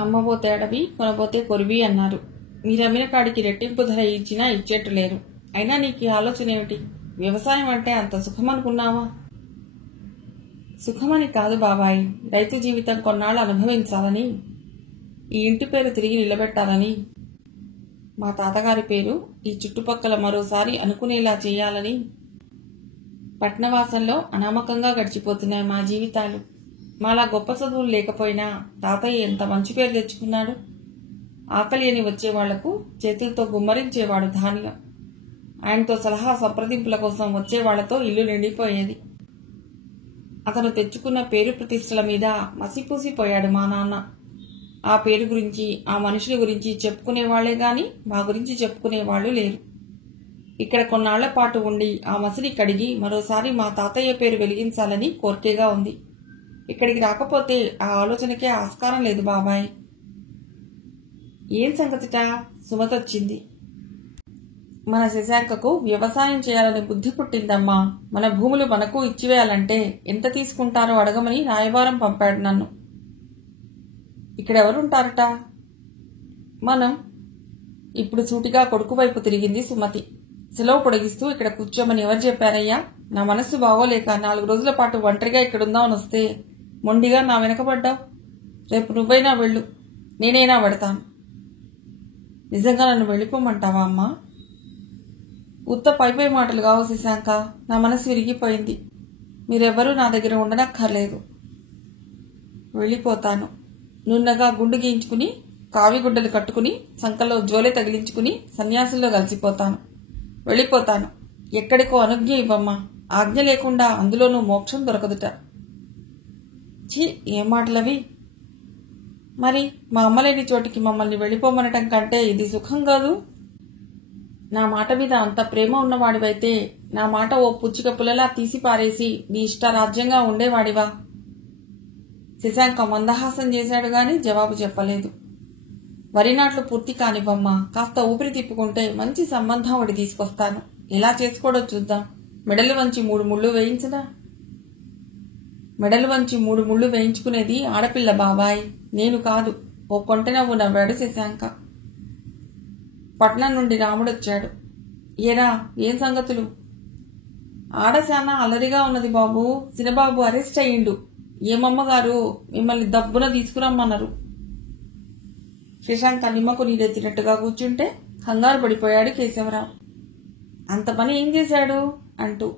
అమ్మబోతే అడవి కొనబోతే కొరివి అన్నారు. మీరమ్మిన కాడికి రెట్టింపు ధర ఇచ్చినా ఇచ్చేట్టు లేరు. అయినా నీకు ఈ ఆలోచన ఏమిటి? వ్యవసాయం అంటే అంత సుఖమనుకున్నావా? సుఖమని కాదు బాబాయ్, రైతు జీవితం కొన్నాళ్ళు అనుభవించాలని, ఈ ఇంటి పేరు తిరిగి నిలబెట్టాలని, మా తాతగారి పేరు ఈ చుట్టుపక్కల మరోసారి అనుకునేలా చేయాలని. పట్నవాసంలో అనామకంగా గడిచిపోతున్నాయి మా జీవితాలు. మాలా గొప్ప చదువులు లేకపోయినా తాతయ్య ఎంత మంచి పేరు తెచ్చుకున్నాడు. ఆకలి అని వచ్చేవాళ్లకు చేతులతో గుమ్మరించేవాడు ధాన్యం. ఆయనతో సలహా సంప్రదింపుల కోసం వచ్చేవాళ్లతో ఇల్లు నిండిపోయేది. అతను తెచ్చుకున్న పేరు ప్రతిష్టల మీద మసిపూసిపోయాడు మా నాన్న. ఆ పేరు గురించి, ఆ మనుషుల గురించి చెప్పుకునేవాళ్లే గాని మా గురించి చెప్పుకునేవాళ్లు లేరు. ఇక్కడ కొన్నాళ్ల పాటు ఉండి ఆ మసిని కడిగి మరోసారి మా తాతయ్య పేరు వెలిగించాలని కోరికగా ఉంది. ఇక్కడికి రాకపోతే ఆ ఆలోచనకే ఆస్కారం లేదు బాబాయ్. ఏం సంగతిట? సుమతొచ్చింది. మన శశాంకకు వ్యవసాయం చేయాలని బుద్ధి పుట్టిందమ్మా. మన భూములు మనకు ఇచ్చివేయాలంటే ఎంత తీసుకుంటారో అడగమని రాయబారం పంపాడు నన్ను. ఇక్కడెవరుంటారట? మనం. ఇప్పుడు సూటిగా కొడుకు వైపు తిరిగింది సుమతి. సెలవు పొడిగిస్తూ ఇక్కడ కూర్చోమని ఎవరు చెప్పారయ్యా? నా మనస్సు బాగోలేక 4 రోజుల పాటు ఒంటరిగా ఇక్కడుందామని వస్తే మొండిగా నా వెనకబడ్డావు. రేపు నువ్వైనా వెళ్ళు, నేనైనా పడతాను. నిజంగా నన్ను వెళ్ళిపోమంటావా అమ్మా? ఉత్త పైపై మాటలు కావు శశాంక. నా మనసు విరిగిపోయింది. మీరెవ్వరూ నా దగ్గర ఉండనక్కర్లేదు. వెళ్ళిపోతాను. నున్నగా గుండు గీయించుకుని, కావిగుడ్డలు కట్టుకుని, సంకల్లో జోలె తగిలించుకుని సన్యాసుల్లో కలిసిపోతాను. వెళ్ళిపోతాను. ఎక్కడికో అనుజ్ఞ ఇవ్వమ్మా. ఆజ్ఞ లేకుండా అందులోనూ మోక్షం దొరకదుట. ఛీ, ఏం మాటలవి? మరి మా అమ్మలేని చోటికి మమ్మల్ని వెళ్ళిపోమనటం కంటే ఇది సుఖం కాదు. నా మాట మీద అంత ప్రేమ ఉన్నవాడివైతే నా మాట ఓ పుచ్చిక పుల్లలా తీసి పారేసి నీ ఇష్టారాజ్యంగా ఉండేవాడివా? శశాంక మందహాసం చేశాడు గాని జవాబు చెప్పలేదు. వరి నాట్లు పూర్తి కానివ్వమ్మా. కాస్త ఊపిరి తిప్పుకుంటే మంచి సంబంధం ఒకటి తీసుకొస్తాను. ఎలా చేసుకోడో చూద్దాం. మెడలు వంచి 3 ముళ్ళు వేయించదా? మెడలు వంచి 3 ముళ్ళు వేయించుకునేది ఆడపిల్ల బాబాయ్, నేను కాదు. ఓ కొంటెనవ్వు నవ్వాడు శశాంక. పట్నం నుండి రాముడొచ్చాడు. ఏరా, ఏం సంగతులు? ఆడశానా అల్లరిగా ఉన్నది బాబు. సినబాబు అరెస్ట్ అయ్యిండు. ఏమమ్మగారు మిమ్మల్ని దబ్బున తీసుకురమ్మన్నారు. శశాంక నిమ్మకు నీరెత్తినట్టుగా కూర్చుంటే కంగారు పడిపోయాడు కేశవరావు. అంత పని ఏం చేశాడు అంటూ.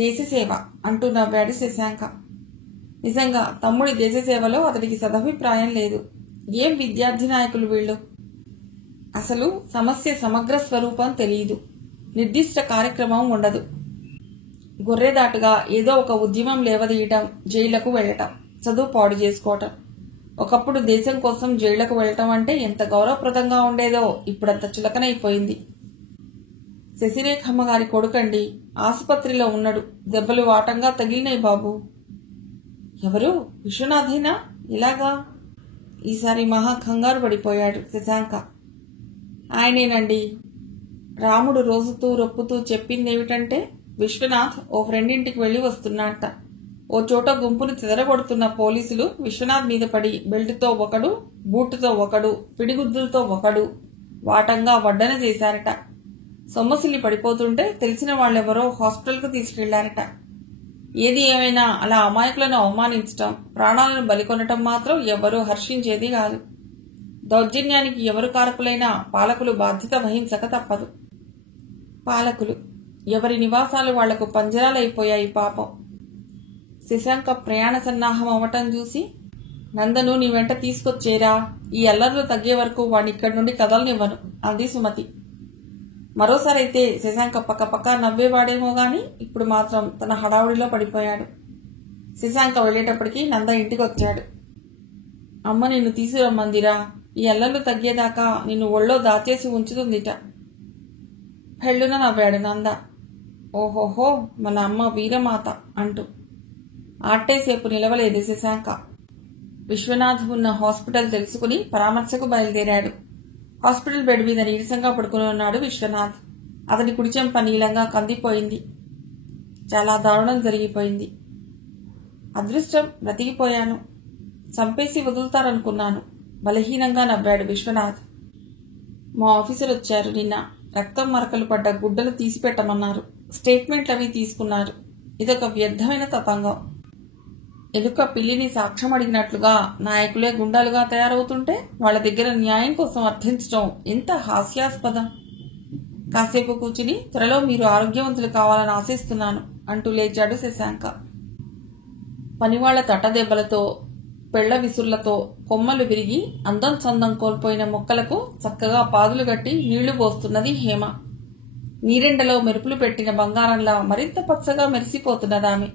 దేశసేవ అంటూ నవ్వాడు శశాంక. నిజంగా తమ్ముడి దేశసేవలో అతడికి సదభిప్రాయం లేదు. ఏం విద్యార్థి నాయకులు వీళ్ళు! అసలు సమస్య సమగ్ర స్వరూపం తెలియదు. నిర్దిష్ట కార్యక్రమం ఉండదు. గొర్రెదాటుగా ఏదో ఒక ఉద్యమం లేవదీయటం, జైళ్లకు వెళ్లటం, చదువు పాడు చేసుకోవటం. ఒకప్పుడు దేశం కోసం జైళ్లకు వెళ్లటం అంటే ఎంత గౌరవప్రదంగా ఉండేదో ఇప్పుడంత చులకనైపోయింది. శశిరేఖమ్మ గారి కొడుకండి. ఆసుపత్రిలో ఉన్నాడు. దెబ్బలు వాటంగా తగిలినాయి బాబు. ఎవరు? విశ్వనాథేనా? ఇలాగా? ఈసారి మహా కంగారు పడిపోయాడు శశాంక. ఆయనేనండి. రాముడు రోజుతూ రొప్పుతూ చెప్పిందేమిటంటే విశ్వనాథ్ ఓ ఫ్రెండ్ ఇంటికి వెళ్లి వస్తున్నట్ట. ఓ చోట గుంపును చెదరగొడుతున్న పోలీసులు విశ్వనాథ్ మీద పడి బెల్టుతో ఒకడు, బూటుతో ఒకడు, పిడిగుద్దులతో ఒకడు వాటంగా వడ్డన చేశారట. సొమ్మసిల్లి పడిపోతుంటే తెలిసిన వాళ్ళెవరో హాస్పిటల్కు తీసుకెళ్లారట. ఏది ఏమైనా అలా అమాయకులను అవమానించటం, ప్రాణాలను బలికొనటం మాత్రం ఎవరూ హర్షించేది కాదు. దౌర్జన్యానికి ఎవరు కారకులైనా పాలకులు బాధ్యత వహించక తప్పదు. పాలకులు ఎవరి నివాసాలు వాళ్లకు పంజరాలైపోయాయి పాపం. శశాంక ప్రయాణ సన్నాహం అవ్వటం చూసి, నందను నీ వెంట తీసుకొచ్చేరా. ఈ అల్లర్లు తగ్గే వరకు వాడిని ఇక్కడి నుండి కదలనివ్వను అంది సుమతి. మరోసారైతే శశాంక పక్కపక్క నవ్వేవాడేమో గాని ఇప్పుడు మాత్రం తన హడావుడిలో పడిపోయాడు. శశాంక వెళ్లేటప్పటికీ నంద ఇంటికొచ్చాడు. అమ్మ నిన్ను తీసుకురమ్మందిరా. ఈ అల్లర్లు తగ్గేదాకా నిన్ను ఒళ్ళో దాచేసి ఉంచుతుందిట. పెళ్ళున నవ్వాడు నంద. ఓహోహో, మన అమ్మ వీరమాత అంటూ. ఆట్టేసేపు నిలవలేదు శశాంక. విశ్వనాథ్ ఉన్న హాస్పిటల్ తెలుసుకుని పరామర్శకు బయలుదేరాడు. హాస్పిటల్ బెడ్ మీద నీరసంగా పడుకుని ఉన్నాడు విశ్వనాథ్. అతని కుడిచెంప నీలంగా కందిపోయింది. చాలా దారుణం జరిగిపోయింది. అదృష్టం, బ్రతికిపోయాను. చంపేసి వదులుతారనుకున్నాను. బలహీనంగా నవ్వాడు విశ్వనాథ్. మా ఆఫీసర్ వచ్చారు నిన్న. రక్తం మరకలు పడ్డ గుడ్డలు తీసిపెట్టమన్నారు. స్టేట్మెంట్లవి తీసుకున్నారు. ఇదొక వ్యర్థమైన తతంగం. ఎలుక పిల్లిని సాక్ష్యం అడిగినట్లుగా నాయకులే గుండాలుగా తయారవుతుంటే వాళ్ళ దగ్గర న్యాయం కోసం అర్థించడం ఎంత హాస్యాస్పదం. కాసేపు కూర్చుని త్వరలో మీరు ఆరోగ్యవంతులు కావాలని ఆశిస్తున్నాను అంటూ లేచాడు శశాంక. పనివాళ్ల తట్టదెబ్బలతో పెళ్ల విసుర్లతో కొమ్మలు విరిగి అందం చందం కోల్పోయిన మొక్కలకు చక్కగా పాదులు గట్టి నీళ్లు పోస్తున్నది హేమ. నీరెండలో మెరుపులు పెట్టిన బంగారంలా మరింత పచ్చగా మెరిసిపోతున్నదామె.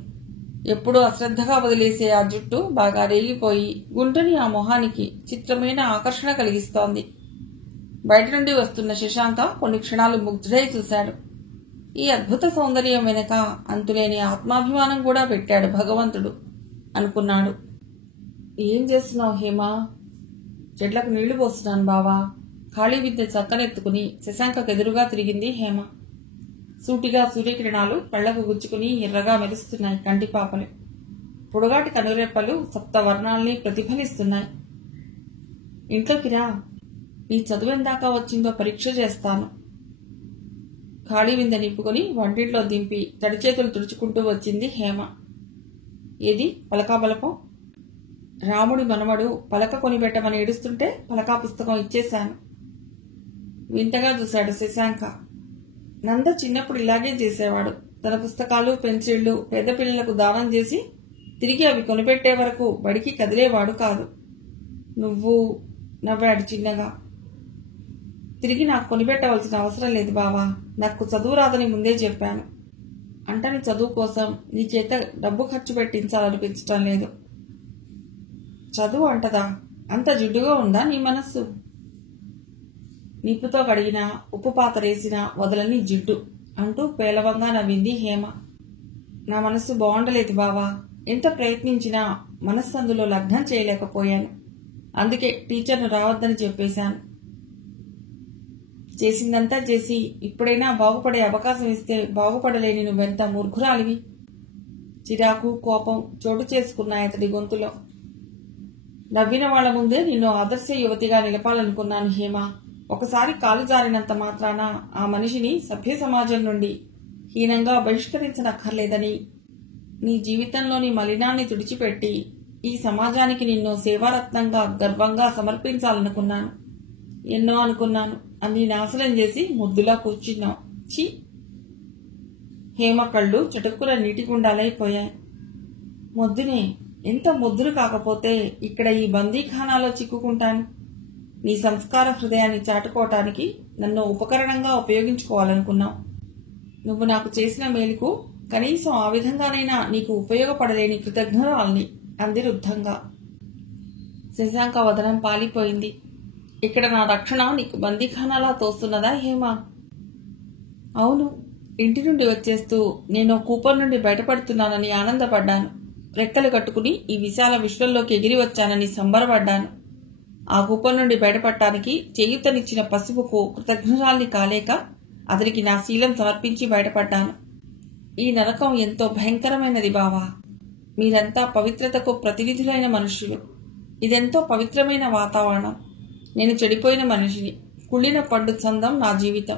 ఎప్పుడూ అశ్రద్ధగా వదిలేసే ఆ జుట్టు బాగా రేగిపోయి గుంటని ఆ మొహానికి చిత్రమైన ఆకర్షణ కలిగిస్తోంది. బయట నుండి వస్తున్న శశాంక కొన్ని క్షణాలు ముగ్ధుడై చూశాడు. ఈ అద్భుత సౌందర్యం వెనక అంతులేని ఆత్మాభిమానం కూడా పెట్టాడు భగవంతుడు అనుకున్నాడు. ఏం చేస్తున్నావు హేమా? చెట్లకు నీళ్లు పోస్తున్నాను బావా. ఖాళీ విద్య చక్కనెత్తుకుని శశాంకకు ఎదురుగా తిరిగింది హేమ. సూటిగా సూర్యకిరణాలు కళ్లకు గుచ్చుకుని ఎర్రగా మెరుస్తున్నాయి కంటిపాపలు. పొడుగాటి కనురెప్పలు సప్తవర్ణాల్ని ప్రతిఫలిస్తున్నాయి. ఇంట్లోకి రా, నీ చదువెందాకా వచ్చిందో పరీక్ష చేస్తాను. ఖాళీ వింద నింపుకొని వంటింట్లో దింపి తడిచేతులు తుడుచుకుంటూ వచ్చింది హేమ. ఏది పలకాబలకం? రాముడి మనమడు పలక కొనిపెట్టమని ఏడుస్తుంటే పలకా పుస్తకం ఇచ్చేశాను. వింతగా చూశాడు శశాంక. నంద చిన్నప్పుడు ఇలాగే చేసేవాడు. తన పుస్తకాలు పెన్సిళ్లు పేద పిల్లలకు దానం చేసి తిరిగి అవి కొనిపెట్టే వరకు బడికి కదిలేవాడు కాదు. నువ్వు నవ్వాడు చిన్నగా. తిరిగి నాకు కొనిపెట్టవలసిన అవసరం లేదు బావా. నాకు చదువు రాదని ముందే చెప్పాను. అంటని చదువు కోసం నీ చేత డబ్బు ఖర్చు పెట్టించాలనిపించటం లేదు. చదువు అంటదా? అంత జిడ్డుగా ఉందా నీ మనస్సు? నిప్పుతో కడిగినా ఉప్పు పాతరేసినా వదలని జిడ్డు అంటూ పేలవంగా నవ్వింది హేమ. నా మనస్సు బాగుండలేదు బావా. ఎంత ప్రయత్నించినా మనస్సు అందులో లగ్నం చేయలేకపోయాను. అందుకే టీచర్ను రావద్దని చెప్పేశాను. చేసిందంతా చేసి ఇప్పుడైనా బాగుపడే అవకాశం ఇస్తే బాగుపడలేని నువ్వెంత మూర్ఖురాలివి. చిరాకు కోపం చోటు చేసుకున్నాయి అతడి గొంతులో. నవ్విన వాళ్ల ముందే నిన్ను ఆదర్శ యువతిగా నిలపాలనుకున్నాను హేమ. ఒకసారి కాలు జారినంత మాత్రాన ఆ మనిషిని సభ్య సమాజం నుండి హీనంగా బహిష్కరించనక్కర్లేదని, నీ జీవితంలోని మలినాన్ని తుడిచిపెట్టి ఈ సమాజానికి నిన్ను సేవారత్నంగా గర్వంగా సమర్పించాలనుకున్నాను. ఎన్నో అనుకున్నాను. అన్ని నాశనం చేసి ముద్దులా కూర్చున్నావు. ఛీ! హేమ కళ్ళు చటుక్కున నీటి గుండాలైపోయాయి. మొద్దునే, ఎంత ముద్దులు కాకపోతే ఇక్కడ ఈ బందీఖానాలో చిక్కుకుంటాను. నీ సంస్కార హృదయాన్ని చాటుకోవటానికి నన్ను ఉపకరణంగా ఉపయోగించుకోవాలనుకున్నావు. నువ్వు నాకు చేసిన మేలుకు కనీసం ఆ విధంగానైనా నీకు ఉపయోగపడలేని కృతజ్ఞురాల్ని అంది రుద్ధంగా. శశాంక వదనం పాలిపోయింది. ఇక్కడ నా రక్షణ నీకు బందీఖానాలా తోస్తున్నదా హేమా? అవును. ఇంటి నుండి వచ్చేస్తూ నేను కూపర్ నుండి బయటపడుతున్నానని ఆనందపడ్డాను. రెక్కలు కట్టుకుని ఈ విశాల విశ్వంలోకి ఎగిరి వచ్చానని సంబరపడ్డాను. ఆ కూపర్ నుండి బయటపడటానికి చేయూతనిచ్చిన పసుపుకు కృతజ్ఞురాల్ని కాలేక అతనికి నా శీలం సమర్పించి బయటపడ్డాను. ఈ నరకం ఎంతో భయంకరమైనది బావా. మీరంతా పవిత్రతకు ప్రతినిధులైన మనుషులు. ఇదెంతో పవిత్రమైన వాతావరణం. నేను చెడిపోయిన మనిషిని. కుళ్ళిన పండు చందం నా జీవితం.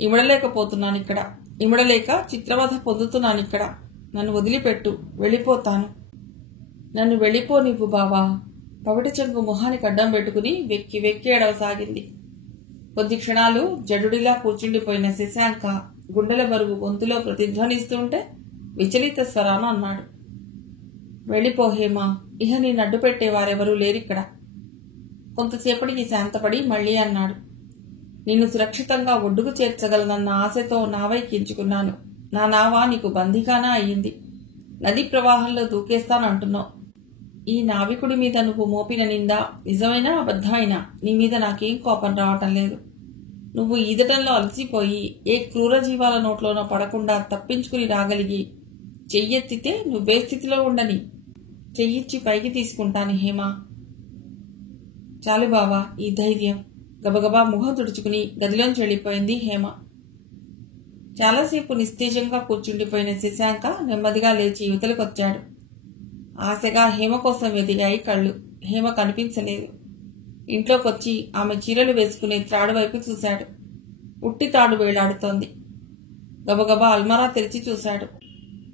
ఇమడలేకపోతున్నానిక్కడ. ఇమడలేక చిత్రవధ పొందుతున్నానిక్కడ. నన్ను వదిలిపెట్టు, వెళ్ళిపోతాను. నన్ను వెళ్ళిపోనివ్వు బావా. పవిట చెంగు మొహానికి అడ్డం పెట్టుకుని వెక్కి వెక్కి ఏడవసాగింది. కొద్ది క్షణాలు జడుడిలా కూర్చుండిపోయిన శశాంక గుండెల బరువు గొంతులో ప్రతిధ్వనిస్తుంటే విచలిత స్వరాన అన్నాడు. వెళ్ళిపోహేమా. ఇహ నీ నడ్డు పెట్టేవారెవరూ లేరిక్కడ. కొంతసేపటికి శాంతపడి మళ్లీ అన్నాడు. నిన్ను సురక్షితంగా ఒడ్డుకు చేర్చగలనన్న ఆశతో నావైకించుకున్నాను. నా నావా నీకు బందీగానా అయ్యింది. నదీ ప్రవాహంలో దూకేస్తానంటున్నావు. ఈ నావికుడి మీద నువ్వు మోపిన నింద నిజమైనా అబద్ధమైనా నీ మీద నాకేం కోపం రావటం లేదు. నువ్వు ఈదటంలో అలసిపోయి ఏ క్రూర జీవాల నోట్లోనో పడకుండా తప్పించుకుని రాగలిగి చెయ్యెత్తితే నువ్వే స్థితిలో ఉండని చెయ్యిచ్చి పైకి తీసుకుంటాను హేమా. చాలు బావా ఈ ధైర్యం. గబగబా ముఖం తుడుచుకుని గదిలోంచి వెళ్ళిపోయింది హేమ. చాలాసేపు నిస్తేజంగా కూర్చుండిపోయిన శశాంక నెమ్మదిగా లేచి యువతలకొచ్చాడు. ఆశగా హేమ కోసం వెదిగాయి కళ్ళు. హేమ కనిపించలేదు. ఇంట్లోకొచ్చి ఆమె చీరలు వేసుకునే త్రాడు వైపు చూశాడు. ఉట్టి తాడు వేలాడుతోంది. గబగబా అల్మారా తెరిచి చూశాడు.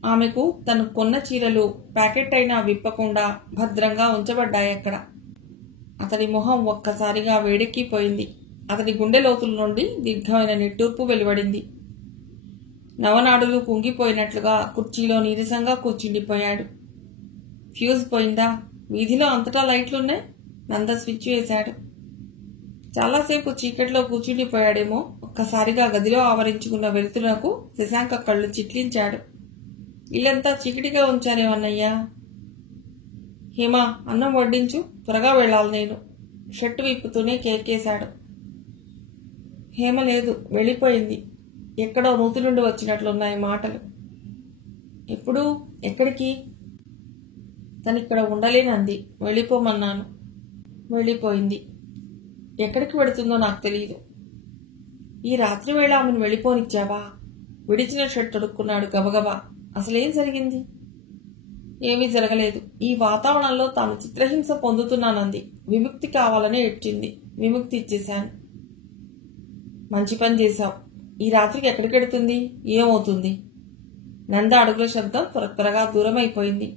ఆమెకు తను కొన్న చీరలు ప్యాకెట్ అయినా విప్పకుండా భద్రంగా ఉంచబడ్డాయక్కడ. అతడి మొహం ఒక్కసారిగా వేడెక్కిపోయింది. అతడి గుండె లోతుల నుండి దీర్ఘమైన నిట్టూర్పు వెలువడింది. నవనాడులు కుంగిపోయినట్లుగా కుర్చీలో నీరసంగా కూర్చుండిపోయాడు. ఫ్యూజ్ పోయిందా? వీధిలో అంతటా లైట్లున్నాయి. నంద స్విచ్ వేశాడు. చాలాసేపు చీకట్లో కూర్చుండిపోయాడేమో. ఒక్కసారిగా గదిలో ఆవరించుకున్న వెలుతురునకు శశాంక కళ్ళు చిట్లించాడు. ఇల్లంతా చీకటిగా ఉంచారేమన్నయ్యా. హేమ, అన్నం వడ్డించు, త్వరగా వెళ్ళాలి నేను. షర్టు విప్పుతూనే కేకేశాడు. హేమ లేదు, వెళ్ళిపోయింది. ఎక్కడో నూతి నుండి వచ్చినట్లున్నాయి మాటలు. ఎప్పుడు? ఎక్కడికి? తనిక్కడ ఉండలేనంది. వెళ్ళిపోమన్నాను. వెళ్ళిపోయింది. ఎక్కడికి వెడుతుందో నాకు తెలియదు. ఈ రాత్రి వేళ ఆమెను వెళ్ళిపోనిచ్చావా? విడిచిన షర్ట్ తొడుక్కున్నాడు గబగబా. అసలేం జరిగింది? ఏమీ జరగలేదు. ఈ వాతావరణంలో తాను చిత్రహింస పొందుతున్నానంది. విముక్తి కావాలని ఏడ్చింది. విముక్తి ఇచ్చేశాను. మంచి పని చేశావు. ఈ రాత్రికి ఎక్కడికెడుతుంది? ఏమవుతుంది? నంద అడుగుల శబ్దం త్వరగా దూరమైపోయింది.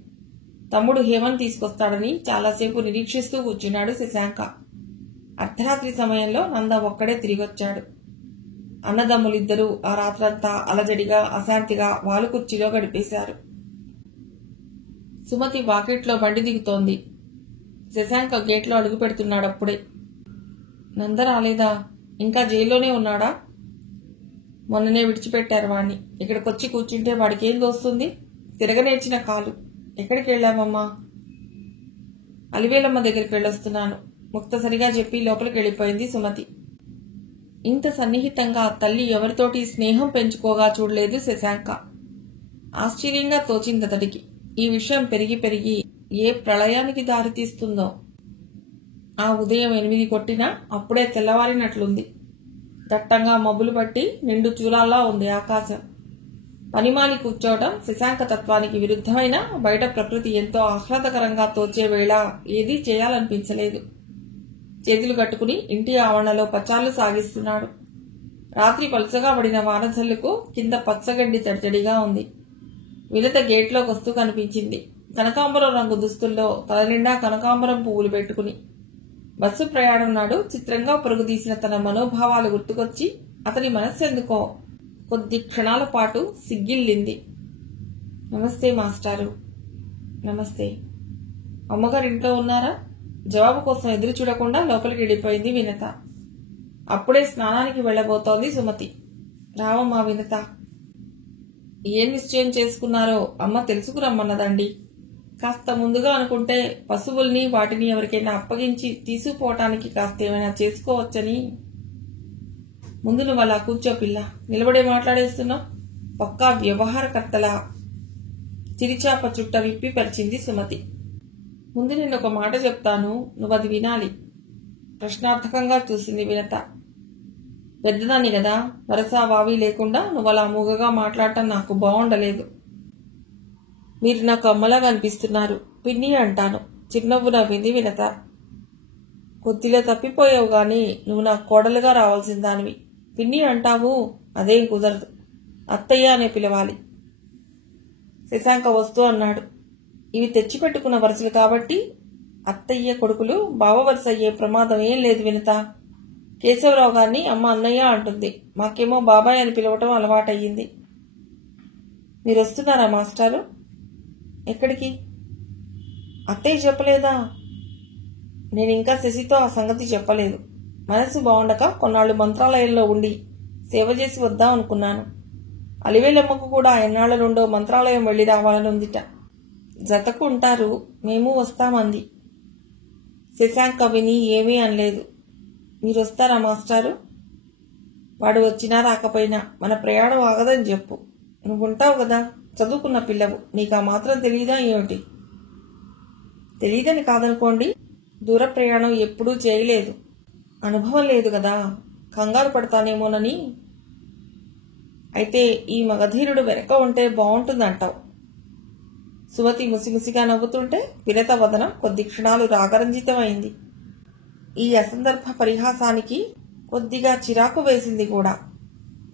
తమ్ముడు హేమను తీసుకొస్తాడని చాలాసేపు నిరీక్షిస్తూ కూర్చున్నాడు శశాంక. అర్ధరాత్రి సమయంలో నంద ఒక్కడే తిరిగొచ్చాడు. అన్నదమ్ములిద్దరూ ఆ రాత్రంతా అలజడిగా అశాంతిగా వాలు కుర్చీలో గడిపేశారు. సుమతి వాకిట్లో బండి దిగుతోంది. శశాంక గేట్లో అడుగు పెడుతున్నాడప్పుడే. నంద రాలేదా? ఇంకా జైల్లోనే ఉన్నాడా? మొన్ననే విడిచిపెట్టారు వాణ్ణి. ఇక్కడికొచ్చి కూర్చుంటే వాడికేం దోస్తుంది? తిరగనేర్చిన కాలు. ఎక్కడికి వెళ్ళావమ్మా? అలివేలమ్మ దగ్గరికి వెళ్ళొస్తున్నాను. ముక్తసరిగా చెప్పి లోపలికి వెళ్ళిపోయింది సుమతి. ఇంత సన్నిహితంగా తల్లి ఎవరితోటి స్నేహం పెంచుకోగా చూడలేదు శశాంక. ఆశ్చర్యంగా తోచిందతడికి. ఈ విషయం పెరిగి పెరిగి ఏ ప్రళయానికి దారితీస్తుందో. ఆ ఉదయం 8 కొట్టినా అప్పుడే తెల్లవారినట్లుంది. దట్టంగా మబ్బులు పట్టి నిండు చూలాల్లా ఉంది ఆకాశం. పనిమాలి కూర్చోవడం శశాంక తత్వానికి విరుద్ధమైన బయట ప్రకృతి ఎంతో ఆహ్లాదకరంగా తోచే వేళ ఏదీ చేయాలనిపించలేదు. చేతులు కట్టుకుని ఇంటి ఆవరణలో పచార్లు సాగిస్తున్నాడు. రాత్రి పలుచగా పడిన వానజల్లుకు కింద పచ్చగడ్డి తడితడిగా ఉంది. విలత గేట్లోకి వస్తూ కనిపించింది. కనకాంబరం రంగు దుస్తుల్లో తలనిండా కనకాంబరం పువ్వులు పెట్టుకుని. బస్సు ప్రయాణం నాడు చిత్రంగా పొరుగుదీసిన తన మనోభావాలు గుర్తుకొచ్చి అతని మనస్సెందుకో కొద్ది క్షణాల పాటు సిగ్గిల్లింది. నమస్తే మాస్టారు. నమస్తే. అమ్మగారు ఇంట్లో ఉన్నారా? జవాబు కోసం ఎదురు చూడకుండా లోపలికి వెళ్ళిపోయింది వినత. అప్పుడే స్నానానికి వెళ్లబోతోంది సుమతి. రావమ్మా వినత. ఏం నిశ్చయం చేసుకున్నారో అమ్మ తెలుసుకురమ్మన్నదండి. కాస్త ముందుగా అనుకుంటే పశువుల్ని వాటిని ఎవరికైనా అప్పగించి తీసుకుపోవటానికి కాస్త ఏమైనా చేసుకోవచ్చని. ముందు నువ్వు అలా కూర్చో పిల్ల. నిలబడే మాట్లాడేస్తున్నావు. పక్కా వ్యవహారకర్తలా చిరిచాప చుట్ట విప్పి పరిచింది సుమతి. ముందు నేను ఒక మాట చెప్తాను, నువ్వది వినాలి. ప్రశ్నార్థకంగా చూసింది వినత. పెద్దదాన్ని కదా, వరసా వావి లేకుండా నువ్వలా మూగగా మాట్లాడటం నాకు బాగుండలేదు. మీరు నాకు అమ్మలాగా అనిపిస్తున్నారు. పిన్ని అంటాను. చిరునవ్వు నవ్వింది వినత. కొద్దిలో తప్పిపోయావు గాని నువ్వు నాకు కోడలుగా రావాల్సిన దానివి. పిన్ని అంటావు, అదేం కుదరదు. అత్తయ్య అనే పిలవాలి. శశాంక వస్తూ అన్నాడు. ఇవి తెచ్చిపెట్టుకున్న వరుసలు కాబట్టి అత్తయ్య కొడుకులు బావ వరుస అయ్యే ప్రమాదం ఏం లేదు వినత. కేశవరావు గారిని అమ్మ అన్నయ్య అంటుంది. మాకేమో బాబాయ్ అని పిలవటం అలవాటయ్యింది. మీరు వస్తున్నారా మాస్టారు? ఎక్కడికి? అత్తయ్య చెప్పలేదా? నేనింకా శశితో ఆ సంగతి చెప్పలేదు. మనసు బాగుండక కొన్నాళ్లు మంత్రాలయంలో ఉండి సేవ చేసి వద్దాం అనుకున్నాను. అలివేలమ్మకు కూడా ఎన్నాళ్ల నుండో మంత్రాలయం వెళ్లి రావాలని ఉందిట. జతకు ఉంటారు, మేము వస్తామంది. శశాంక విని ఏమీ అనలేదు. మీరొస్తారా మాస్టారు? వాడు వచ్చినా రాకపోయినా మన ప్రయాణం ఆగదని చెప్పు. నువ్వుంటావు కదా, చదువుకున్న పిల్లవు, నీకు ఆ మాత్రం తెలియదా ఏమిటి? తెలియదని కాదనుకోండి, దూర ప్రయాణం ఎప్పుడూ చేయలేదు, అనుభవం లేదు కదా, కంగారు పడతానేమోనని. అయితే ఈ మగధీరుడు వెనక ఉంటే బాగుంటుందంటావు. సుమతి ముసిముసిగా నవ్వుతుంటే వినత వదనం కొద్ది క్షణాలు రాగరంజితమైంది. ఈ అసందర్భ పరిహాసానికి కొద్దిగా చిరాకు వేసింది కూడా.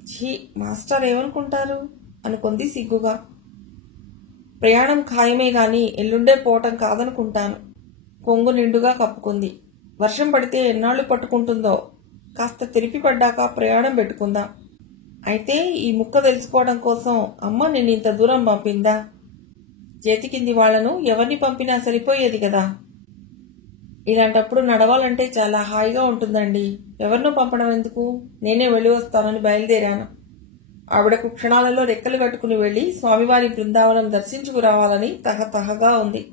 ఛీ, మాస్టర్ ఏమనుకుంటారు అనుకుంది సిగ్గుగా. ప్రయాణం ఖాయమే గాని ఎల్లుండే పోవటం కాదనుకుంటాను. కొంగు నిండుగా కప్పుకుంది. వర్షం పడితే ఎన్నాళ్లు పట్టుకుంటుందో. కాస్త తిరిపి పడ్డాక ప్రయాణం పెట్టుకుందాం. అయితే ఈ ముక్క తెలుసుకోవడం కోసం అమ్మ నిన్నింత దూరం పంపిందా? చేతికింది వాళ్లను ఎవరిని పంపినా సరిపోయేది కదా. ఇలాంటప్పుడు నడవాలంటే చాలా హాయిగా ఉంటుందండి. ఎవరినో పంపడం ఎందుకు? నేనే వెళ్ళి వస్తానని బయలుదేరాను. ఆవిడకు క్షణాలలో రెక్కలు కట్టుకుని వెళ్లి స్వామివారి బృందావనం దర్శించుకురావాలని తహతహగా ఉంది.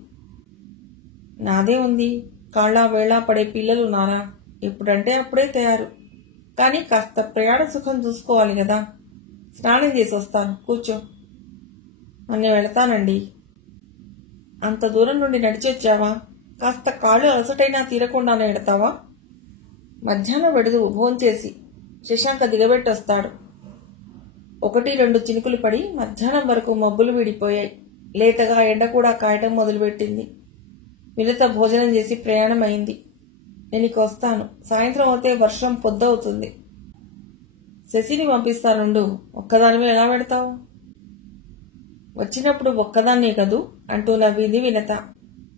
నాదే ఉంది. కాళ్ళ వేళ పడే పిల్లలు నారా. ఎప్పుడంటే అప్పుడే తయారు. కానీ కాస్త ప్రయాణ సుఖం చూసుకోవాలి కదా. స్నానం చేసి వస్తాను, కూర్చో. అన్నీ వెళతానండి. అంత దూరం నుండి నడిచొచ్చావా? కాస్త కాళ్ళు అలసటైనా తీరకుండానే ఎడతావా? మధ్యాహ్నం వెడుదు భోంచేసి శశాంక దిగబెట్టొస్తాడు. 1-2 చినుకులు పడి మధ్యాహ్నం వరకు మబ్బులు విడిపోయాయి. లేతగా ఎండ కూడా కాయటం మొదలుపెట్టింది. వినత భోజనం చేసి ప్రయాణం అయింది. నేను వస్తాను. సాయంత్రం అయితే వర్షం పొద్దవుతుంది. శశిని పంపిస్తానుండు. ఒక్కదానివే ఎలా పెడతావు? వచ్చినప్పుడు ఒక్కదాన్నే కదూ అంటూ నవ్వింది వినత.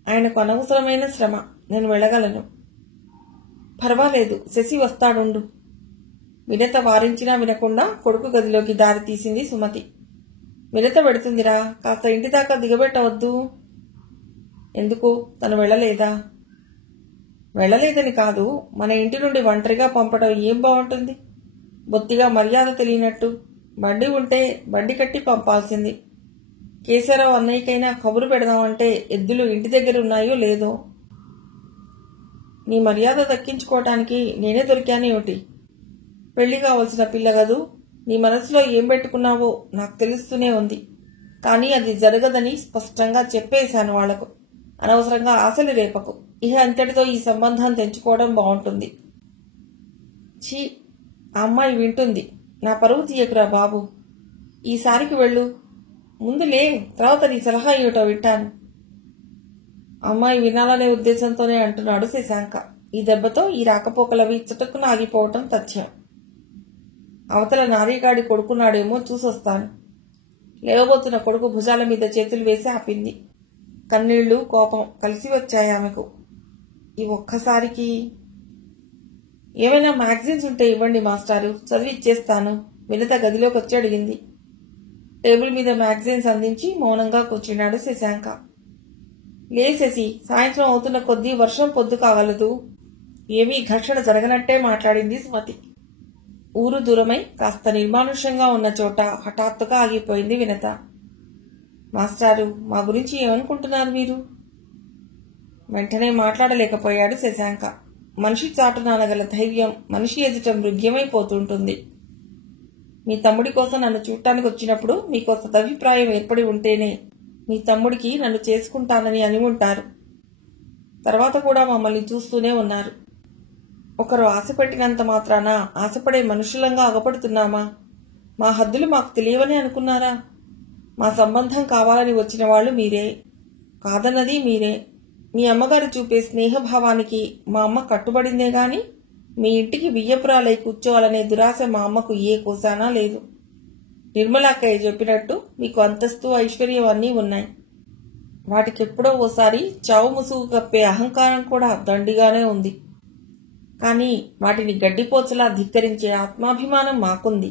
ఆయనకు అనవసరమైన శ్రమ. నేను వెళ్ళగలను. పర్వాలేదు, శశి వస్తాడుండు. వినత వారించినా వినకుండా కొడుకు గదిలోకి దారి తీసింది సుమతి. వినత పెడుతుందిరా, కాస్త ఇంటి దాకా దిగబెట్టవద్దు. ఎందుకు? తను వెళ్ళలేదా? వెళ్ళలేదని కాదు, మన ఇంటి నుండి ఒంటరిగా పంపడం ఏం బాగుంటుంది? బొత్తిగా మర్యాద తెలియనట్టు. బండి ఉంటే బండి కట్టి పంపాల్సింది. కేశవరావు అన్నయ్యకైనా కబురు పెడదామంటే ఎద్దులు ఇంటి దగ్గర ఉన్నాయో లేదో. నీ మర్యాద దక్కించుకోవటానికి నేనే దొరికానేమిటి? పెళ్లి కావలసిన పిల్లగదు. నీ మనసులో ఏం పెట్టుకున్నావో నాకు తెలుస్తూనే ఉంది. కానీ అది జరగదని స్పష్టంగా చెప్పేశాను వాళ్లకు. అనవసరంగా ఆశలు రేపకు. ఇహ అంతటితో ఈ సంబంధం తెంచుకోవడం బాగుంటుంది. ఛీ, ఆ అమ్మాయి వింటుంది. నా పరువు తీయకురా బాబు. ఈసారికి వెళ్ళు. ముందులే, తర్వాత నీ సలహా ఏమిటో వింటాను. అమ్మాయి వినాలనే ఉద్దేశంతోనే అంటున్నాడు శశాంక. ఈ దెబ్బతో ఈ రాకపోకలవి చుటక్కున ఆగిపోవటం తథ్యం. అవతల నారీగాడి కొడుకున్నాడేమో చూసొస్తాను. లేవబోతున్న కొడుకు భుజాల మీద చేతులు వేసి ఆపింది. కన్నీళ్లు, కోపం కలిసి వచ్చాయి ఆమెకు. ఈ ఒక్కసారికి ఏమైనా మ్యాగజైన్స్ ఉంటే ఇవ్వండి మాస్టారు, చదివి ఇచ్చేస్తాను. వినత గదిలోకి వచ్చి అడిగింది. టేబుల్ మీద మ్యాగజైన్స్ అందించి మౌనంగా కూర్చున్నాడు శశాంక. లే శశి, సాయంత్రం అవుతున్న కొద్దీ వర్షం పొద్దు కాగలదు. ఏమీ ఘర్షణ జరగనట్టే మాట్లాడింది సుమతి. ఊరు దూరమై కాస్త నిర్మానుష్యంగా ఉన్న చోట హఠాత్తుగా ఆగిపోయింది వినత. మాస్టారు, మా గురించి ఏమనుకుంటున్నారు మీరు? వెంటనే మాట్లాడలేకపోయాడు శశాంక. మనిషి చాటున అనగల ధైర్యం మనిషి ఎదుట మృగ్యమైపోతుంటుంది. మీ తమ్ముడి కోసం నన్ను చూడటానికి వచ్చినప్పుడు మీకో సదభిప్రాయం ఏర్పడి ఉంటేనే మీ తమ్ముడికి నన్ను చేసుకుంటానని అని ఉంటారు. తర్వాత కూడా మమ్మల్ని చూస్తూనే ఉన్నారు. ఒకరు ఆశపెట్టినంత మాత్రాన ఆశపడే మనుషులంగా అగపడుతున్నామా? మా హద్దులు మాకు తెలియవని అనుకున్నారా? మా సంబంధం కావాలని వచ్చిన వాళ్ళు మీరే, కాదన్నది మీరే. మీ అమ్మగారు చూపే స్నేహభావానికి మా అమ్మ కట్టుబడిందే గాని మీ ఇంటికి వియ్యపురాలై కూర్చోవాలనే దురాశ మా అమ్మకు ఏ కోసానా లేదు. నిర్మలాక్కయ్య చెప్పినట్టు మీకు అంతస్తు, ఐశ్వర్యం అన్నీ ఉన్నాయి. వాటికెప్పుడో ఓసారి చావు ముసుగు కప్పే అహంకారం కూడా దండిగానే ఉంది. కానీ వాటిని గడ్డిపోచలా ధిక్కరించే ఆత్మాభిమానం మాకుంది.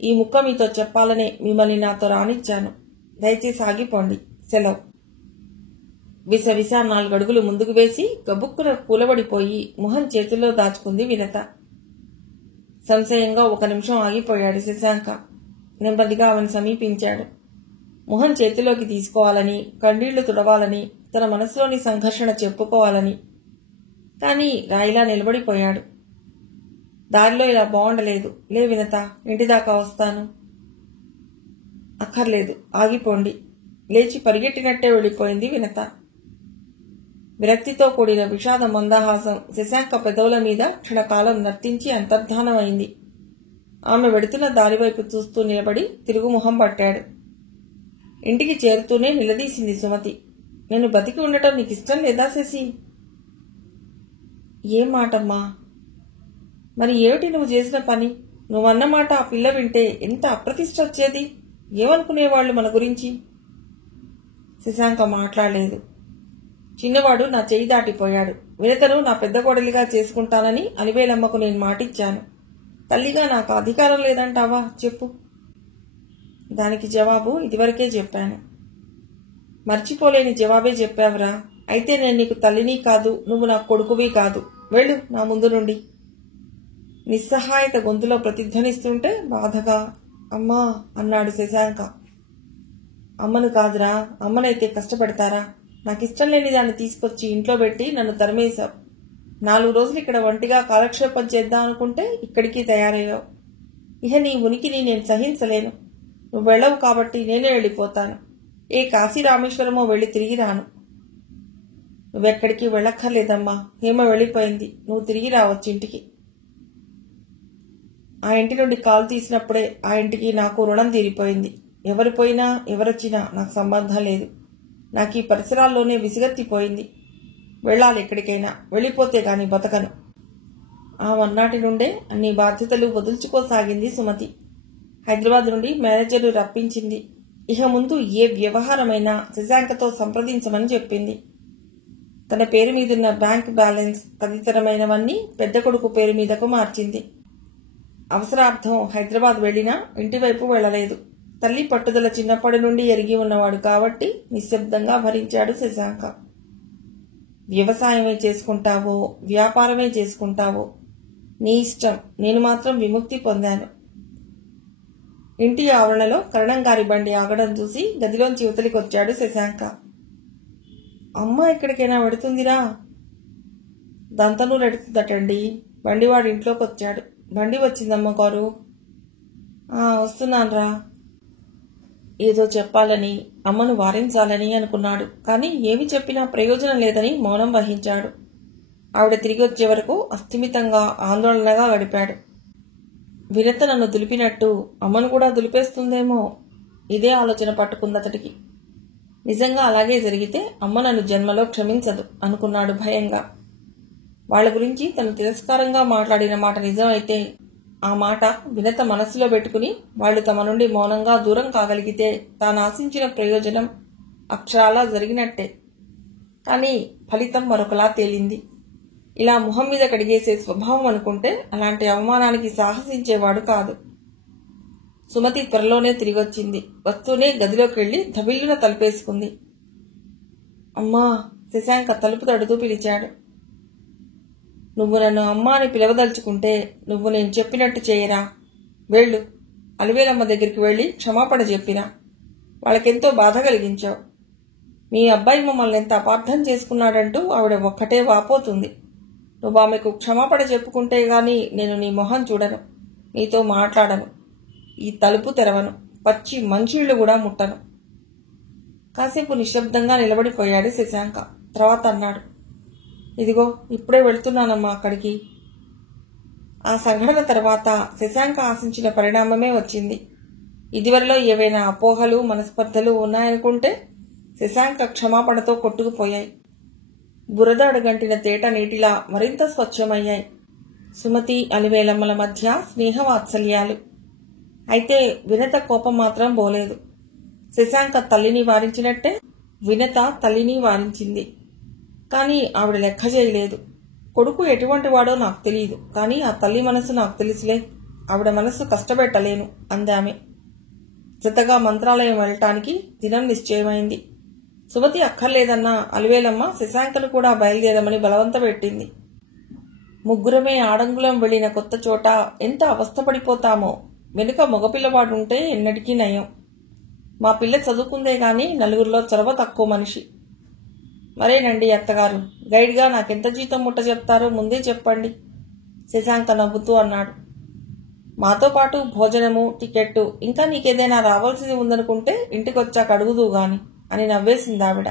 ఈ ముక్క మీతో చెప్పాలనే మిమ్మల్ని నాతో రానిచ్చాను. దయచేసి ఆగిపోండి. సెలవు. విసవిస 4 అడుగులు ముందుకు వేసి గబుక్కున కూలబడిపోయి మొహం చేతుల్లో దాచుకుంది వినత. సంశయంగా 1 నిమిషం ఆగిపోయాడు శశాంక. నెమ్మదిగా ఆమెను సమీపించాడు. మొహం చేతిలోకి తీసుకోవాలని, కన్నీళ్లు తుడవాలని, తన మనసులోని సంఘర్షణ చెప్పుకోవాలని. కానీ రాయిలా నిలబడిపోయాడు. దారిలో ఇలా బాగుండలేదు. లే వినత, ఇంటిదాకా వస్తాను. అక్కర్లేదు, ఆగిపోండి. లేచి పరిగెట్టినట్టే వెళ్ళిపోయింది వినత. విరక్తితో కూడిన విషాద మందహాసం శశాంక పెదవుల మీద క్షణకాలం నర్తించి అంతర్ధానమైంది. ఆమె వెడుతున్న దారివైపు చూస్తూ నిలబడి తిరుగుముఖం పట్టాడు. ఇంటికి చేరుతూనే నిలదీసింది సుమతి. నేను బతికి ఉండటం నీకు ఇష్టం లేదా శశి? ఏం మాటమ్మా? మరి ఏమిటి నువ్వు చేసిన పని? నువ్వన్నమాట ఆ పిల్ల వింటే ఎంత అప్రతిష్ట వచ్చేది? ఏమనుకునేవాళ్లు మన గురించి? శశాంక మాట్లాడలేదు. చిన్నవాడు నా చెయ్యి దాటిపోయాడు. వినతను నా పెద్ద కోడలిగా చేసుకుంటానని అలివేలమ్మకు నేను మాటిచ్చాను. తల్లిగా నాకు అధికారం లేదంటావా? చెప్పు. దానికి జవాబు ఇదివరకే చెప్పాను. మర్చిపోలేని జవాబే చెప్పావురా. అయితే నేను నీకు తల్లిని కాదు, నువ్వు నా కొడుకువి కాదు. వెళ్ళు నా ముందు నుండి. నిస్సహాయత గొంతులో ప్రతిధ్వనిస్తుంటే బాధగా అమ్మా అన్నాడు శశాంక. అమ్మను కాదురా, అమ్మనైతే కష్టపెడతారా? నాకిష్టం లేని దాన్ని తీసుకొచ్చి ఇంట్లో పెట్టి నన్ను తరిమేశావు. 4 రోజులు ఇక్కడ ఒంటిగా కాలక్షేపం చేద్దాం అనుకుంటే ఇక్కడికి తయారయ్యావు. ఇహ నీ ఉనికిని నేను సహించలేను. నువ్వు వెళ్ళవు కాబట్టి నేనే వెళ్ళిపోతాను. ఏ కాశీ రామేశ్వరమో వెళ్ళి తిరిగి రాను. నువ్వెక్కడికి వెళ్ళక్కర్లేదమ్మా. హేమ వెళ్ళిపోయింది. నువ్వు తిరిగి రావచ్చు ఇంటికి. ఆ ఇంటి నుండి కాలు తీసినప్పుడే ఆ ఇంటికి నాకు రుణం తీరిపోయింది. ఎవరు పోయినా ఎవరొచ్చినా నాకు సంబంధం లేదు. నాకు ఈ పరిసరాల్లోనే విసిగెత్తిపోయింది. వెళ్ళాలి ఎక్కడికైనా. వెళ్ళిపోతే గాని బతకను. ఆ మర్నాటి నుండే అన్ని బాధ్యతలు వదుల్చుకోసాగింది సుమతి. హైదరాబాద్ నుండి మేనేజర్లు రప్పించింది. ఇహ ముందు ఏ వ్యవహారమైనా శశాంకతో సంప్రదించమని చెప్పింది. తన పేరు మీదున్న బ్యాంక్ బ్యాలెన్స్ తదితరమైనవన్నీ పెద్ద కొడుకు పేరు మీదకు మార్చింది. అవసరార్థం హైదరాబాద్ వెళ్లినా ఇంటివైపు వెళ్లలేదు. తల్లి పట్టుదల చిన్నప్పటి నుండి ఎరిగి ఉన్నవాడు కాబట్టి నిశ్శబ్దంగా భరించాడు శశాంక. వ్యవసాయమే చేసుకుంటావో వ్యాపారమే చేసుకుంటావో నీ ఇష్టం. నేను మాత్రం విముక్తి పొందాను. ఇంటి ఆవరణలో కరణంగారి బండి ఆగడం చూసి గదిలోంచి యువతలికొచ్చాడు శశాంక. అమ్మ ఎక్కడికైనా వెడుతుందిరా? దంతనూరు ఎడుతుందటండి. బండివాడు ఇంట్లోకి వచ్చాడు. బండి వచ్చిందమ్మ గారు. వస్తున్నాన్రా. ఏదో చెప్పాలని అమ్మను వారించాలని అనుకున్నాడు. కానీ ఏమి చెప్పినా ప్రయోజనం లేదని మౌనం వహించాడు. ఆవిడ తిరిగి వచ్చే వరకు అస్థిమితంగా ఆందోళనగా గడిపాడు. వినత నన్ను దులిపినట్టు అమ్మను కూడా దులిపేస్తుందేమో. ఇదే ఆలోచన పట్టుకుందతడికి. నిజంగా అలాగే జరిగితే అమ్మ నన్ను జన్మలో క్షమించదు అనుకున్నాడు భయంగా. వాళ్ల గురించి తను తిరస్కారంగా మాట్లాడిన మాట నిజమైతే ఆ మాట వినత మనస్సులో పెట్టుకుని వాళ్లు తమ నుండి మౌనంగా దూరం కాగలిగితే తాను ఆశించిన ప్రయోజనం అక్షరాలా జరిగినట్టే. కానీ ఫలితం మరొకలా తేలింది. ఇలా ముఖం మీద కడిగేసే స్వభావం అనుకుంటే అలాంటి అవమానానికి సాహసించేవాడు కాదు. సుమతి త్వరలోనే తిరిగొచ్చింది. వస్తూనే గదిలోకి వెళ్లి ధబిల్లున తలుపేసుకుంది. అమ్మా, శశాంక తలుపు తడుతూ పిలిచాడు. నువ్వు నన్ను అమ్మా అని పిలవదలుచుకుంటే నువ్వు నేను చెప్పినట్టు చేయరా. వెళ్ళు. అలివేలమ్మ దగ్గరికి వెళ్లి క్షమాపణ చెప్పిరా. వాళ్ళకెంతో బాధ కలిగించావు. మీ అబ్బాయి మమ్మల్ని ఎంత అపార్థం చేసుకున్నాడంటూ ఆవిడ ఒక్కటే వాపోతుంది. నువ్వు ఆమెకు క్షమాపణ చెప్పుకుంటే గాని నేను నీ మొహం చూడను, నీతో మాట్లాడను, ఈ తలుపు తెరవను, పచ్చి మంచిళ్ళు కూడా ముట్టను. కాసేపు నిశ్శబ్దంగా నిలబడిపోయాడు శశాంక. తర్వాత అన్నాడు, ఇదిగో ఇప్పుడే వెళుతున్నానమ్మా అక్కడికి. ఆ సంఘటన తర్వాత శశాంక ఆశించిన పరిణామమే వచ్చింది. ఇదివరలో ఏవైనా అపోహలు మనస్పర్ధలు ఉన్నాయనుకుంటే శశాంక క్షమాపణతో కొట్టుకుపోయాయి. బురద అడుగంటిన తేట నీటిలా మరింత స్వచ్ఛమయ్యాయి. సుమతి అలివేలమ్మల మధ్య స్నేహవాత్సల్యాలు. అయితే వినత కోపం మాత్రం పోలేదు. శశాంక తల్లిని వారించినట్టే వినత తల్లిని వారించింది. కానీ ఆవిడ లెక్క చేయలేదు. కొడుకు ఎటువంటి వాడో నాకు తెలియదు, కానీ ఆ తల్లి మనసు నాకు తెలుసులే. ఆవిడ మనసు కష్టపెట్టలేను అందామె. జతగా మంత్రాలయం వెళ్ళటానికి దినం నిశ్చయమైంది. సుమతి అక్కర్లేదన్న అలివేలమ్మ శశాంకను కూడా బయలుదేరమని బలవంత పెట్టింది. ముగ్గురమే ఆడంగులం వెళ్లిన కొత్త చోట ఎంత అవస్థపడిపోతామో. వెనుక మగపిల్లవాడుంటే ఎన్నటికీ నయం. మా పిల్ల చదువుకుందే గాని నలుగురిలో చొరవ తక్కువ మనిషి. మరేనండి అత్తగారు, గైడ్గా నాకెంత జీతం ముట్ట చెప్తారో ముందే చెప్పండి, శశాంక నవ్వుతూ అన్నాడు. మాతో పాటు భోజనము, టికెట్టు, ఇంకా నీకేదైనా రావాల్సింది ఉందనుకుంటే ఇంటికొచ్చాక అడుగుదూ గాని అని నవ్వేసిందావిడ.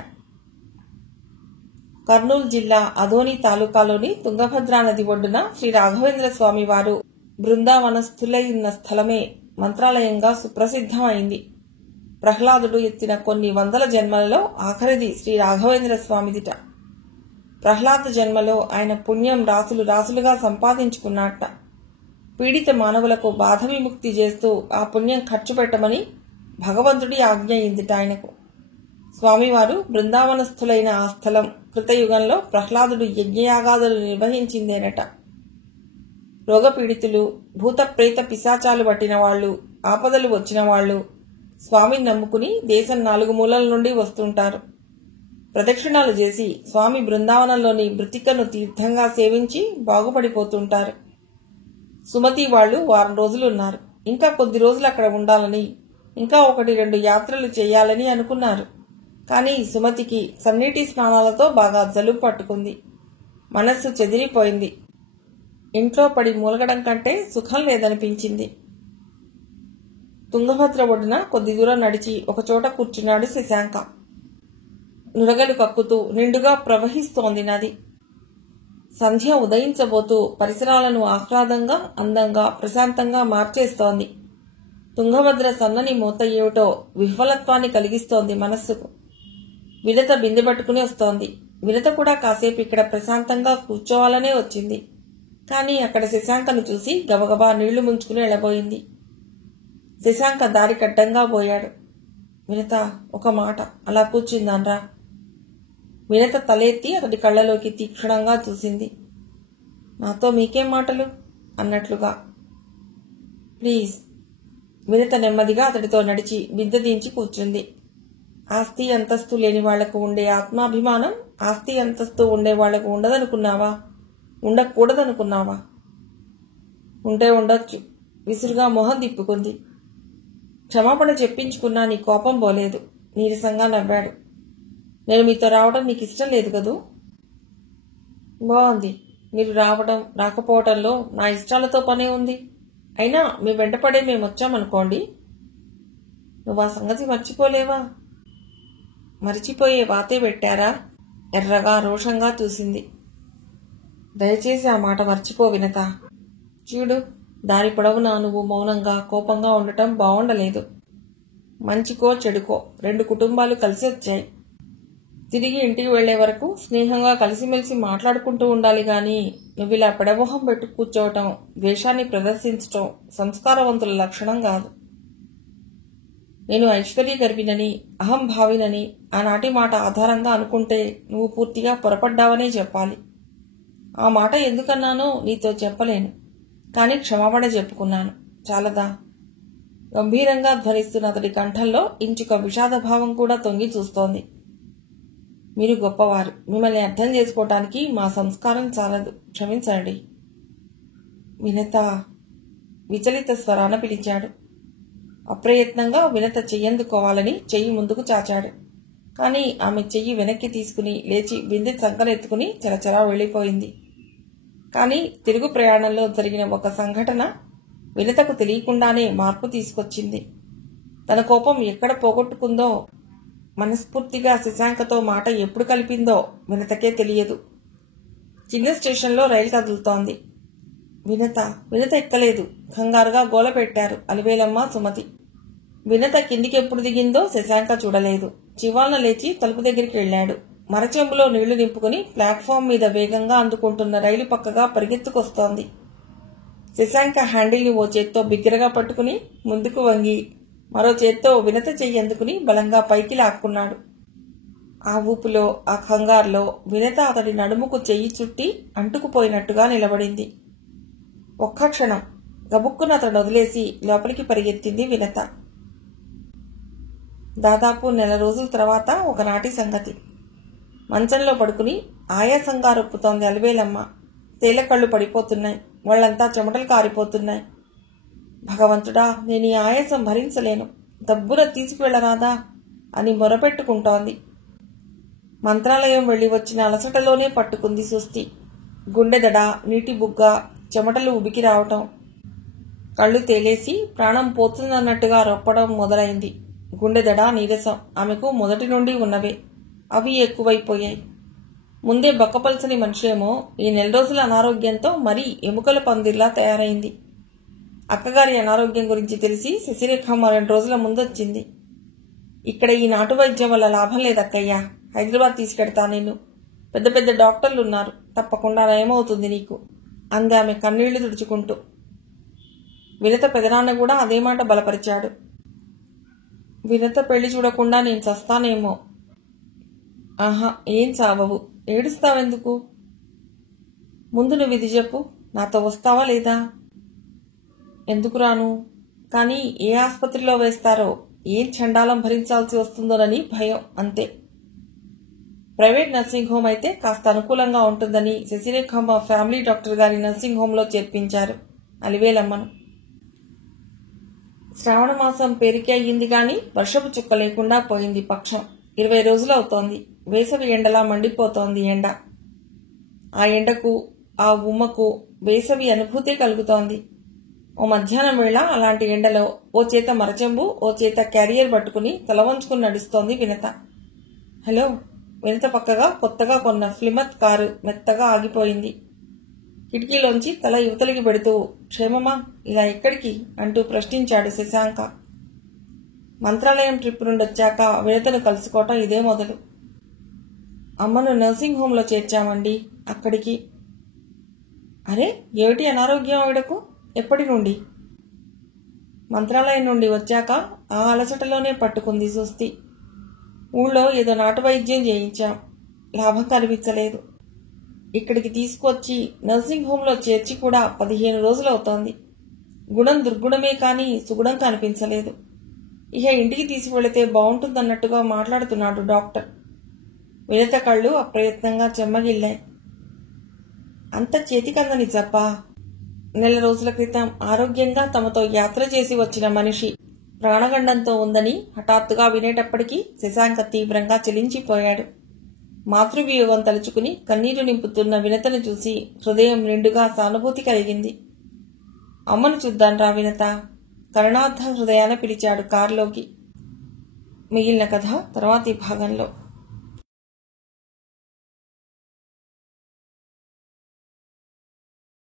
కర్నూలు జిల్లా అదోని తాలూకాలోని తుంగభద్రా నది ఒడ్డున శ్రీ రాఘవేంద్ర స్వామి వారు బృందావనస్థులై ఉన్న స్థలమే మంత్రాలయంగా సుప్రసిద్ధమైంది. ప్రహ్లాదుడు ఎత్తిన కొన్ని వందల జన్మలలో ఆఖరిది శ్రీ రాఘవేంద్ర స్వామిదిట. ప్రహ్లాద జన్మలో ఆయన పుణ్యం రాసులు రాసులుగా సంపాదించుకున్నట్ట. పీడిత మానవులకు బాధ విముక్తి చేస్తూ ఆ పుణ్యం ఖర్చు పెట్టమని భగవంతుడి ఆజ్ఞ అయిందిట ఆయనకు. స్వామివారు బృందావనస్థులైన ఆ స్థలం కృతయుగంలో ప్రహ్లాదుడు యజ్ఞయాగాదులు నిర్వహించిందేనట. రోగపీడితులు, భూత ప్రేత పిశాచాలు పట్టిన వాళ్ళు, ఆపదలు వచ్చిన వాళ్ళు స్వామిని నమ్ముకుని దేశం 4 మూలల నుండి వస్తుంటారు. ప్రదక్షిణాలు చేసి స్వామి బృందావనంలోని మృతికను తీర్థంగా సేవించి బాగుపడిపోతుంటారు. సుమతి వాళ్ళు వారం రోజులు ఉన్నారు. ఇంకా కొద్ది రోజులు అక్కడ ఉండాలని, ఇంకా 1-2 యాత్రలు చేయాలని అనుకున్నారు. కానీ సుమతికి సన్నీటి స్నానాలతో బాగా జలుబు పట్టుకుంది. మనస్సు చెదిరిపోయింది. ఇంట్లో పడి మూలగడం కంటే సుఖం లేదనిపించింది. తుంగభద్ర ఒడ్డున కొద్ది దూరం నడిచి ఒకచోట కూర్చున్నాడు శశాంక. నురగలు కక్కుతూ నిండుగా ప్రవహిస్తోంది నది. సంధ్య ఉదయించబోతూ పరిసరాలను ఆహ్లాదంగా, అందంగా, ప్రశాంతంగా మార్చేస్తోంది. తుంగభద్ర సన్నని మూత ఏమిటో విహ్వలత్వాన్ని కలిగిస్తోంది మనస్సుకు. వినత బిందె పట్టుకుని వస్తోంది. వినత కూడా కాసేపు ఇక్కడ ప్రశాంతంగా కూర్చోవాలనే వచ్చింది. కానీ అక్కడ శశాంకను చూసి గబగబా నీళ్లు ముంచుకుని వెళ్ళబోయింది. శశాంక దారి కడ్డంగా పోయాడు. వినత ఒక మాట అలా కూర్చుందాన్రా. వినత తలెత్తి అతడి కళ్ళలోకి తీక్షణంగా చూసింది. నాతో మీకేం మాటలు అన్నట్లుగా. ప్లీజ్. వినత నెమ్మదిగా అతడితో నడిచి బిందె దించి కూర్చుంది. ఆస్తి అంతస్తు లేని వాళ్లకు ఉండే ఆత్మాభిమానం ఆస్తి అంతస్తు ఉండే వాళ్లకు ఉండదనుకున్నావా? ఉండకూడదనుకున్నావా? ఉంటే ఉండొచ్చు. విసురుగా మొహం తిప్పుకుంది. క్షమాపణ చెప్పించుకున్నా నీ కోపం పోలేదు. నీరసంగా నవ్వాడు. నేను మీతో రావడం నీకు ఇష్టం లేదు కదూ? బాగుంది. మీరు రావడం రాకపోవటంలో నా ఇష్టాలతో పనే ఉంది. అయినా మీ వెంటపడే మేమొచ్చామనుకోండి. నువ్వు ఆ సంగతి మర్చిపోలేవా? మరిచిపోయే వాతే పెట్టారా? ఎర్రగా రోషంగా చూసింది. దయచేసి ఆ మాట మర్చిపో వినత. చూడు, దారి పొడవునా నువ్వు మౌనంగా కోపంగా ఉండటం బాగుండలేదు. మంచికో చెడుకో 2 కుటుంబాలు కలిసి వచ్చాయి. తిరిగి ఇంటికి వెళ్లే వరకు స్నేహంగా కలిసిమెలిసి మాట్లాడుకుంటూ ఉండాలి గాని నువ్విలా పెడమొహం పెట్టు కూర్చోవటం, ద్వేషాన్ని ప్రదర్శించటం సంస్కారవంతుల లక్షణం కాదు. నేను ఐశ్వర్యగర్వినని, అహంభావినని ఆనాటి మాట ఆధారంగా అనుకుంటే నువ్వు పూర్తిగా పొరపడ్డావనే చెప్పాలి. ఆ మాట ఎందుకన్నానో నీతో చెప్పలేను. కానీ క్షమాపణ చెప్పుకున్నాను. చాలదా? గంభీరంగా ధ్వనిస్తున్న అతడి కంఠంలో ఇంచుక విషాదభావం కూడా తొంగి చూస్తోంది. మీరు గొప్పవారు. మిమ్మల్ని అర్థం చేసుకోవటానికి మా సంస్కారం చాలదు. క్షమించండి. వినత విచలిత స్వరాన పిలిచాడు. అప్రయత్నంగా వినత చెయ్యందుకోవాలని చెయ్యి ముందుకు చాచాడు. కానీ ఆమె చెయ్యి వెనక్కి తీసుకుని లేచి బిందె సంకనెత్తుకుని చరచరా వెళ్లిపోయింది. కానీ తిరుగు ప్రయాణంలో జరిగిన ఒక సంఘటన వినతకు తెలియకుండానే మార్పు తీసుకొచ్చింది. తన కోపం ఎక్కడ పోగొట్టుకుందో, మనస్ఫూర్తిగా శశాంకతో మాట ఎప్పుడు కలిపిందో వినతకే తెలియదు. చిన్న స్టేషన్లో రైలు కదులుతోంది. వినత ఎక్కలేదు. కంగారుగా గోల పెట్టారు అలివేలమ్మ, సుమతి. వినత కిందికి ఎప్పుడు దిగిందో శశాంక చూడలేదు. చివాలన లేచి తలుపు దగ్గరికి వెళ్లాడు. మరచెంబులో నీళ్లు నింపుకుని ప్లాట్ఫామ్ మీద వేగంగా అందుకుంటున్న రైలు పక్కగా పరిగెత్తుకొస్తోంది. శశాంక హ్యాండిల్ని ఓ చేత్తో బిగ్గరగా పట్టుకుని ముందుకు వంగి మరో చేత్తో వినత చెయ్యి అందుకుని బలంగా పైకి లాక్కున్నాడు. ఆ ఊపులో, ఆ కంగారులో వినత అతడి నడుముకు చెయ్యి చుట్టి అంటుకుపోయినట్టుగా నిలబడింది. ఒక్క క్షణం గబుక్కున అతడు వదిలేసి లోపలికి పరిగెత్తింది వినత. దాదాపు 1 రోజుల తర్వాత ఒకనాటి సంగతి. మంచంలో పడుకుని ఆయాసంగా రొప్పుతోంది అలివేలమ్మ. తేలకళ్ళు పడిపోతున్నాయి. వాళ్ళంతా చెమటలు కారిపోతున్నాయి. భగవంతుడా, నేను ఈ ఆయాసం భరించలేను. దబ్బున తీసుకువెళ్లరాదా అని మొరపెట్టుకుంటోంది. మంత్రాలయం వెళ్లి వచ్చిన అలసటలోనే పట్టుకుంది సుస్థి. గుండెదడ, నీటి బుగ్గ, చెమటలు ఉబికి రావటం, కళ్ళు తేలేసి ప్రాణం పోతుందన్నట్టుగా రొప్పడం మొదలైంది. గుండెదడ, నీరసం ఆమెకు మొదటి నుండి ఉన్నవే. అవి ఎక్కువైపోయాయి. ముందే బక్కపల్సని మనిషేమో ఈ 4 రోజుల అనారోగ్యంతో మరీ ఎముకల పందిర్లా తయారైంది. అక్కగారి అనారోగ్యం గురించి తెలిసి శశిరేఖమ్మ 2 రోజుల ముందొచ్చింది. ఇక్కడ ఈ నాటు వైద్యం వల్ల లాభం లేదక్కయ్యా. హైదరాబాద్ తీసుకెడతా నిన్ను. పెద్ద పెద్ద డాక్టర్లు ఉన్నారు, తప్పకుండా నయమవుతుంది నీకు అంది ఆమె కన్నీళ్లు తుడుచుకుంటూ. వినత పెదనాన్న కూడా అదే మాట బలపరిచాడు. వినత పెళ్లి చూడకుండా నేను చస్తానేమో. ఆహా, ఏం చావవు, ఏడుస్తావెందుకు? ముందు నువ్వు ఇది చెప్పు, నాతో వస్తావా లేదా? ఎందుకు రాను, కానీ ఏ ఆసుపత్రిలో వేస్తారో, ఏం చండాలం భరించాల్సి వస్తుందోనని భయం, అంతే. ప్రైవేట్ నర్సింగ్ హోమ్ అయితే కాస్త అనుకూలంగా ఉంటుందని శశిరేఖమ్మ ఫ్యామిలీ డాక్టర్ గారి నర్సింగ్ హోంలో చేర్పించారు అలివేలమ్మను. శ్రావణ మాసం పేరుకే అయ్యింది గాని వర్షపు చుక్క లేకుండా పోయింది పక్షం. 20 రోజులు అవుతోంది. వేసవి ఎండలా మండిపోతోంది ఎండ. ఆ ఎండకు ఆ ఉమ్మకు వేసవి అనుభూతే కలుగుతోంది. ఓ మధ్యాహ్నం వేళ అలాంటి ఎండలో ఓ చేత మరచెంబు, ఓ చేత క్యారియర్ పట్టుకుని తల వంచుకుని నడుస్తోంది వినత. హలో. వినత పక్కగా కొత్తగా కొన్న ఫ్లిమత్ కారు మెత్తగా ఆగిపోయింది. కిటికీలోంచి తల యువతలికి పెడుతూ, క్షేమమా, ఇలా ఎక్కడికి అంటూ ప్రశ్నించాడు శశాంక. మంత్రాలయం ట్రిప్ నుండి వచ్చాక వినతను కలుసుకోవటం ఇదే మొదలు. అమ్మను నర్సింగ్ హోంలో చేర్చామండి, అక్కడికి. అరే, ఏమిటి అనారోగ్యం ఆవిడకు? ఎప్పటి నుండి? మంత్రాలయం నుండి వచ్చాక ఆ అలసటలోనే పట్టుకుంది సుస్థి. ఊళ్ళో ఏదో నాటు వైద్యం చేయించాం, లాభం కనిపించలేదు. ఇక్కడికి తీసుకొచ్చి నర్సింగ్ హోంలో చేర్చి కూడా 15 రోజులవుతోంది. గుణం దుర్గుణమే కానీ సుగుణం కనిపించలేదు. ఇక ఇంటికి తీసుకువెళితే బాగుంటుందన్నట్టుగా మాట్లాడుతున్నాడు డాక్టర్. వినత కళ్ళు అప్రయత్నంగా చెమ్మగిల్లాయి. అంత చేతికందని చెప్పా. నెల రోజుల క్రితం ఆరోగ్యంగా తమతో యాత్ర చేసి వచ్చిన మనిషి ప్రాణగండంతో ఉందని హఠాత్తుగా వినేటప్పటికీ శశాంక తీవ్రంగా చెలించిపోయాడు. మాతృవియోగం తలుచుకుని కన్నీరు నింపుతున్న వినతను చూసి హృదయం నిండుగా సానుభూతి కలిగింది. అమ్మను చూద్దాన్రా వినత, కరుణార్థ హృదయాన పిలిచాడు కారులోకి. మిగిలిన కథ తర్వాతి భాగంలో.